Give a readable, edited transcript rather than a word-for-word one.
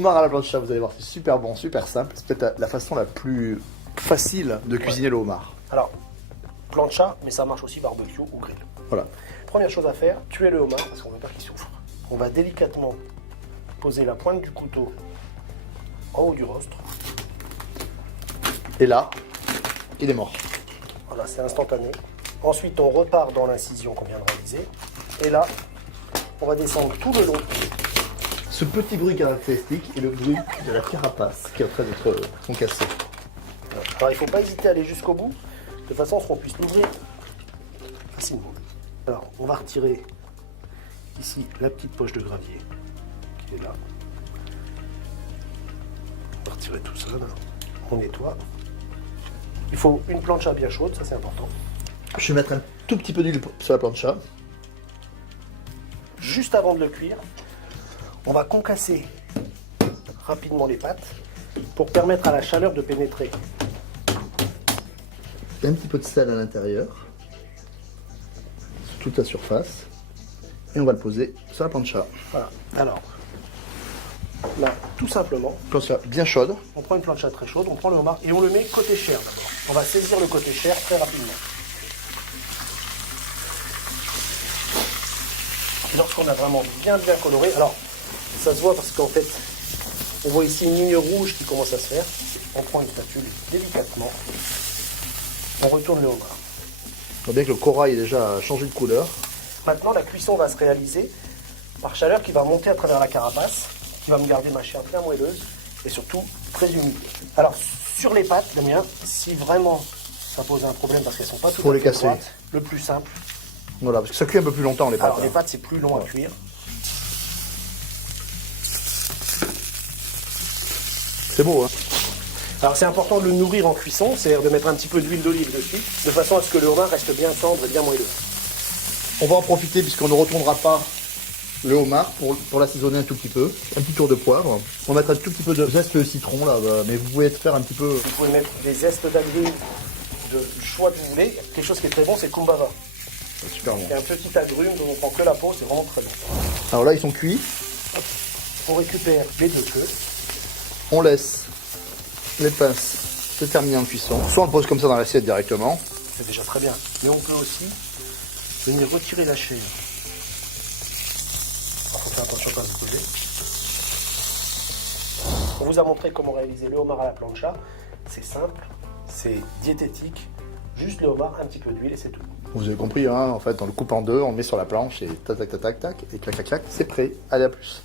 homard à la plancha, vous allez voir, c'est super bon, super simple. C'est peut-être la façon la plus facile de cuisiner le homard. Alors, plancha, mais ça marche aussi barbecue ou grill. Voilà. Première chose à faire, tuer le homard parce qu'on ne veut pas qu'il souffre. On va délicatement poser la pointe du couteau en haut du rostre. Et là, il est mort. Voilà, c'est instantané. Ensuite, on repart dans l'incision qu'on vient de réaliser. Et là, on va descendre tout le long. Ce petit bruit caractéristique est le bruit de la carapace qui est en train d'être concassée. Alors, il ne faut pas hésiter à aller jusqu'au bout, de façon à ce qu'on puisse l'ouvrir facilement. Alors, on va retirer ici la petite poche de gravier qui est là. On va retirer tout ça, là. On nettoie. Il faut une plancha bien chaude, ça c'est important. Je vais mettre un tout petit peu d'huile sur la plancha. Juste avant de le cuire, on va concasser rapidement les pâtes pour permettre à la chaleur de pénétrer. Un petit peu de sel à l'intérieur, sur toute la surface. Et on va le poser sur la plancha. Voilà. Alors, là, tout simplement, Plancha bien chaude. on prend une plancha très chaude, on prend le homard et on le met côté chair d'abord. On va saisir le côté chair très rapidement. Lorsqu'on a vraiment bien coloré, alors ça se voit parce qu'en fait, on voit ici une ligne rouge qui commence à se faire. On prend une spatule délicatement, on retourne le homard. On voit bien que le corail est déjà changé de couleur. Maintenant, la cuisson va se réaliser par chaleur qui va monter à travers la carapace, qui va me garder ma chair bien moelleuse et surtout très humide. Alors, sur les pâtes, Damien, si vraiment ça pose un problème parce qu'elles ne sont pas toutes Faut à les fait casser. droites, le plus simple. Voilà, parce que ça cuit un peu plus longtemps les pâtes. Alors, les pâtes, c'est plus long à cuire. C'est beau, hein. Alors, c'est important de le nourrir en cuisson, c'est-à-dire de mettre un petit peu d'huile d'olive dessus, de façon à ce que le homard reste bien tendre et bien moelleux. On va en profiter puisqu'on ne retournera pas le homard pour l'assaisonner un tout petit peu. Un petit tour de poivre. On va mettre un tout petit peu de zeste de citron là, mais vous pouvez faire un petit peu. Vous pouvez mettre des zestes d'agrumes de choix que vous voulez. Quelque chose qui est très bon, c'est le kumbhava. C'est super bon. C'est un petit agrume dont on prend que la peau, c'est vraiment très bon. Alors là, ils sont cuits. On récupère les deux queues. On laisse les pinces se terminer en cuisson. Soit on le pose comme ça dans l'assiette directement. C'est déjà très bien. Mais on peut aussi venir retirer la chair. Il faut faire attention à ne pas se brûler. On vous a montré comment réaliser le homard à la plancha. C'est simple, c'est diététique. Juste le homard, un petit peu d'huile et c'est tout. Vous avez compris, hein, en fait, on le coupe en deux, on le met sur la planche et tac tac tac tac tac, et clac clac clac, c'est prêt. Allez, à plus.